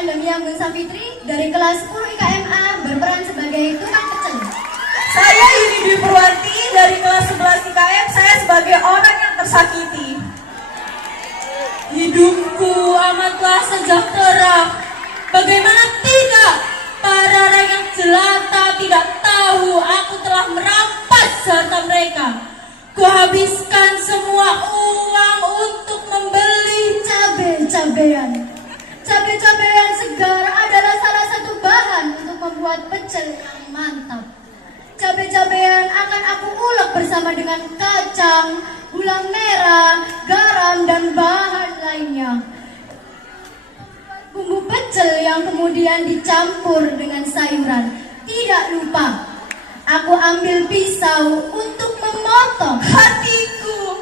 Demi Anggun Safitri dari kelas 10 IKMA berperan sebagai tukang pecel. Saya Yuni Dwi Purwanti dari kelas 11 IKM, saya sebagai orang yang tersakiti. Hidupku amatlah sejahtera. Bagaimana tidak? Para rakyat jelata tidak tahu aku telah merampas harta mereka. Kuhabiskan semua uang untuk membeli Cabai-cabean. Cabai-cabean segar adalah salah satu bahan untuk membuat pecel yang mantap. Cabai-cabean akan aku ulek bersama dengan kacang, gula merah, garam, dan bahan lainnya. Bumbu pecel yang kemudian dicampur dengan sayuran. Tidak lupa, aku ambil pisau untuk memotong. Hatiku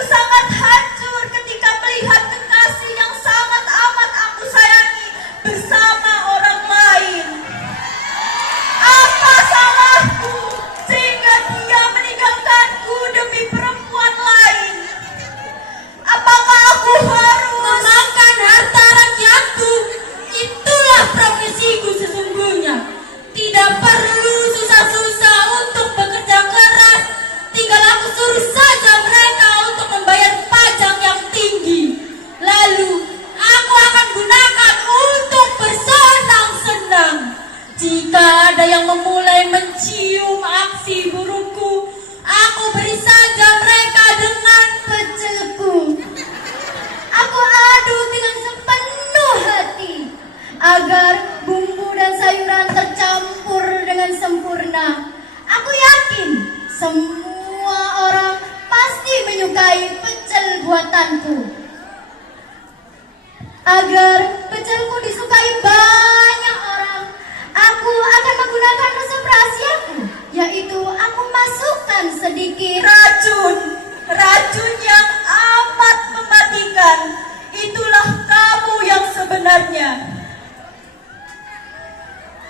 sangat hancur ketika melihat kekasih yang sangat amat aku sayangi bersama orang lain. Apa salahku sehingga dia meninggalkanku demi perempuan lain? Apakah aku harus memakan harta rakyatku? Itulah profesiku sesungguhnya. Tidak perlu susah-susah untuk bekerja keras. Tinggal aku suruh saja mereka untuk membayar pajak yang tinggi. Lalu aku akan gunakan untuk bersenang-senang. Jika ada yang memulai mencium aksi burukku, aku beri saja mereka dengan Pecelku. Aku aduk dengan sepenuh hati agar bumbu dan sayuran tercampur dengan sempurna. Aku yakin semua orang pasti menyukai pecel buatanku. Agar pecelku disukai banyak orang, aku akan menggunakan resep rahasiaku, yaitu aku masukkan sedikit racun yang amat mematikan. Itulah kamu yang sebenarnya.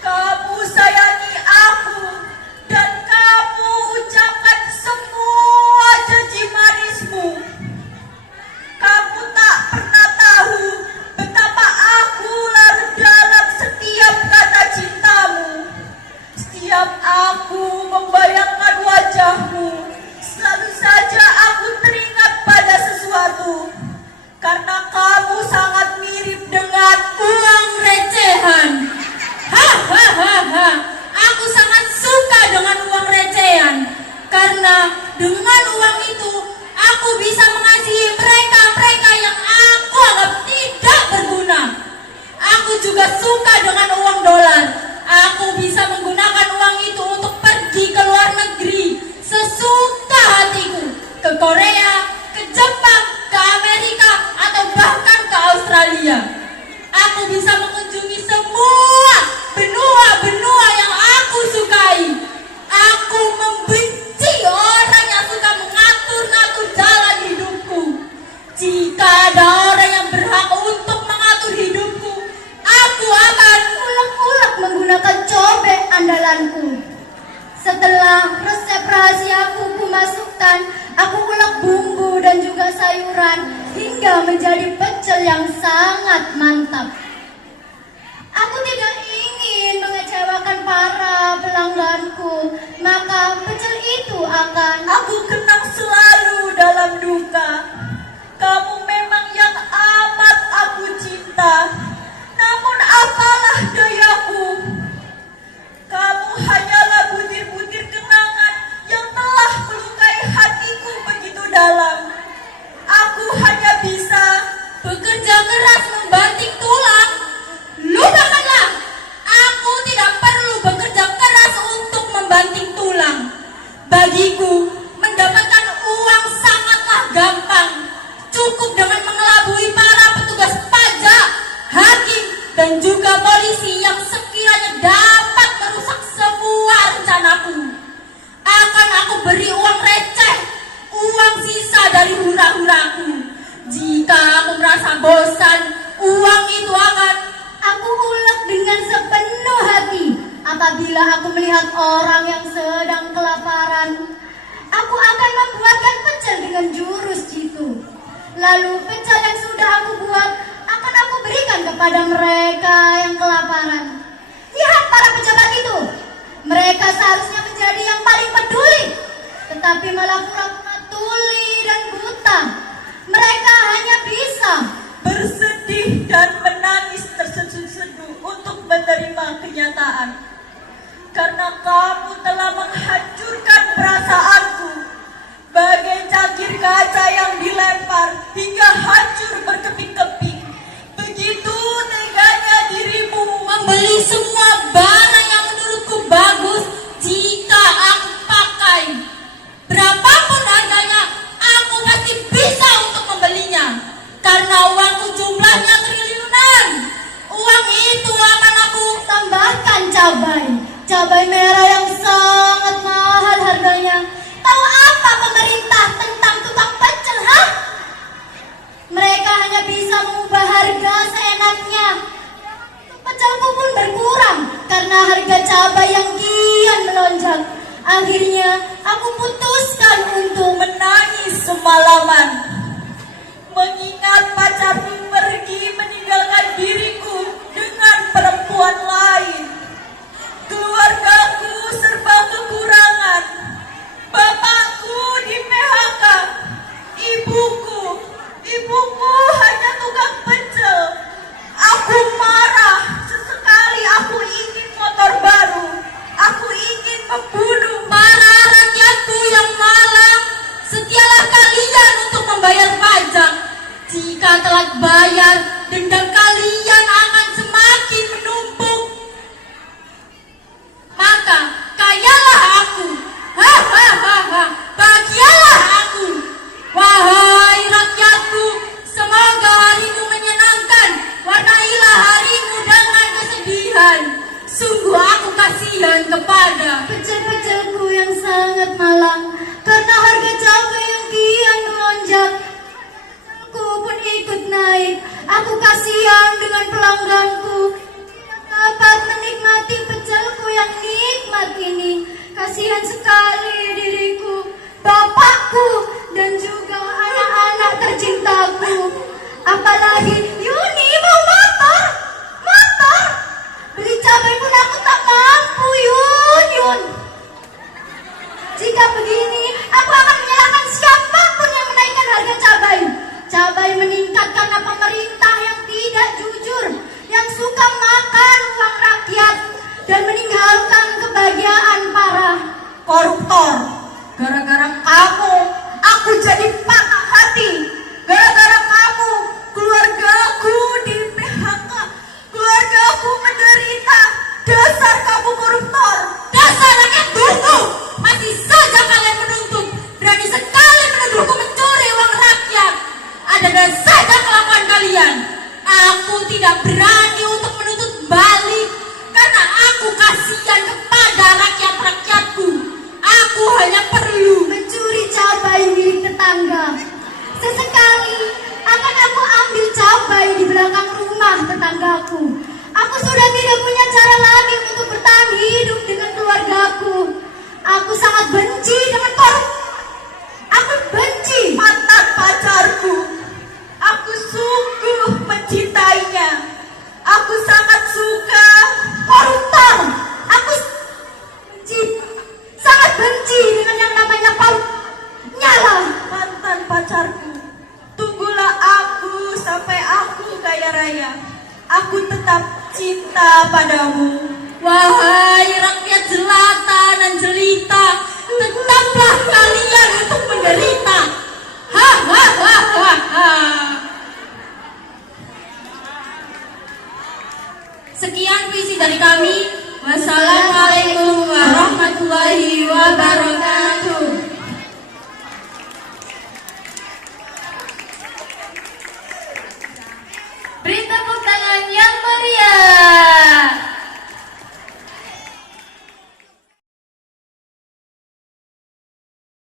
Kamu sayangi aku dan kamu ucapkan semua janji manismu. Kamu tak pernah tahu betapa aku larut dalam setiap kata cintamu. Setiap aku membayangkan wajahmu, selalu saja aku teringat pada sesuatu. Karena kamu sangat mirip dengan uang recehan. Hahaha. Aku sangat suka dengan uang recehan. Karena dengan uang itu aku bisa mengasihi mereka-mereka yang aku anggap tidak berguna. Aku juga suka dengan uang dolar. Aku bisa menggunakan uang itu untuk pergi ke luar negeri sesuka hatiku. Ke Korea, ke Jepang, ke Amerika, atau bahkan ke Australia. Aku bisa mengunjungi semua benua-benua yang aku sukai. Aku membenci orang yang suka mengatur-ngatur jalan hidupku. Jika ada orang yang berhak untuk mengatur hidupku, aku akan ulek-ulek menggunakan cobek andalanku. Setelah resep rahasiaku kumasukkan, aku ulek bumbu dan juga sayuran hingga menjadi pecel yang sangat mantap. Aku tidak ingin mengecewakan para pelangganku, maka pecel itu akan aku kenang selalu dalam duka. Kamu memang yang amat aku cinta. Namun apalah dayaku. Kamu hanyalah butir-butir kenangan yang telah melukai hatiku begitu dalam. Aku hanya bisa bekerja keras membanting tulang. Lupakanlah. Aku tidak perlu bekerja keras untuk membanting tulang. Bagiku, mendapatkan uang sangatlah gampang. Cukup dengan mengelabui para petugas pajak, hakim, dan juga polisi yang sekiranya dapat merusak semua rencanaku. Akan aku beri uang receh, uang sisa dari hura-huraku. Jika aku merasa bosan, uang itu akan aku ulek dengan sepenuh hati. Apabila aku melihat orang yang sedang kelaparan, aku akan membuatkan pecel dengan jurus jitu. Lalu pecel yang sudah aku buat akan aku berikan kepada mereka yang kelaparan. Lihat para pejabat itu, mereka seharusnya menjadi yang paling peduli, tetapi malah pura-pura tuli dan buta. Mereka hanya bisa bersedih dan menangis terseduh-seduh untuk menerima kenyataan. Karena kamu telah menghancurkan perasaanku, bagai cangkir kaca yang dilempar hingga hancur berkeping-keping. Begitu teganya dirimu Membeli semua barang yang menurutku bagus jika aku pakai. Berapapun harganya, aku pasti bisa untuk membelinya. Karena uangku jumlahnya triliunan. Uang itu akan aku tambahkan cabai merah yang sangat mahal harganya. Tahu apa pemerintah tentang tukang pecel, ha? Mereka hanya bisa mengubah harga seenaknya. Pecelku pun berkurang karena harga cabai yang kian melonjak. Akhirnya aku putuskan untuk menangis semalaman, mengingat pacarku pergi meninggalkan diriku dengan perempuan lain. Keluargaku serba kekurangan. Bapakku di PHK, ibuku hanya tukang pecel. Aku marah, sesekali aku ingin motor baru. Aku ingin membunuh. para rakyatku yang malang. Setialah kalian untuk membayar pajak. Jika telat bayar, dendam kalian akan semakin menumpuk. Maka kayalah aku. Hahaha, bahagialah aku. Wahai rakyatku, semoga harimu menyenangkan. Warnailah harimu dengan kesedihan. Sungguh aku kasihan kepada pecel-pecelku yang sangat malang karena harga cabai yang kian melonjak. Aku pun ikut naik. Aku kasihan dengan pelangganku yang dapat menikmati pecelku yang nikmat ini. Kasihan sekali diriku, bapakku, dan juga anak-anak tercintaku. Apalagi Yuni mau motor. Beli cabai pun aku tak mampu, Yun. Jika begini, aku akan menyalahkan siapapun yang menaikkan harga cabai. Cabai meningkat karena pemerintah yang tidak jujur, yang suka makan uang rakyat dan meninggalkan kebahagiaan para Koruptor. Gara-gara kamu, aku jadi patah hati. Gara-gara kamu, keluargaku di PHK. Keluargaku menderita. Dasar kamu koruptor. dasar rakyat tunggu. Masih saja kalian menuntut. Berani sekali menuduhku mencuri uang rakyat. Ada saja kelakuan kalian. Aku tidak berani untuk menuntut balik karena aku kasihan kepada rakyat-rakyatku. Aku hanya perlu mencuri cabai milik tetangga. Sesekali akan aku ambil cabai di belakang rumah tetanggaku. Aku sudah tidak punya cara lagi untuk bertahan hidup dengan keluargaku. Aku sangat benci dengan Aku benci Mantan pacarku. Aku sungguh mencintainya. Aku sangat suka koruptor. Aku sangat benci dengan yang namanya nyala. mantan pacarku. Tunggulah aku sampai aku kaya raya. Aku tetap cinta padamu. wahai rakyat jelata dan jelita, tetaplah kalian untuk menderita. Hahaha. Sekian puisi dari kami. Wassalamualaikum warahmatullahi wabarakatuh.